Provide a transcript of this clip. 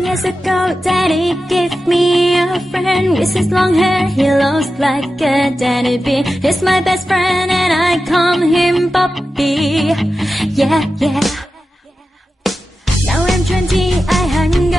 years ago, Daddy gave me a friend. With his long hair, he looks like a Danny B. He's my best friend and I call him Bobby. Yeah, yeah. Now I'm 20, I hung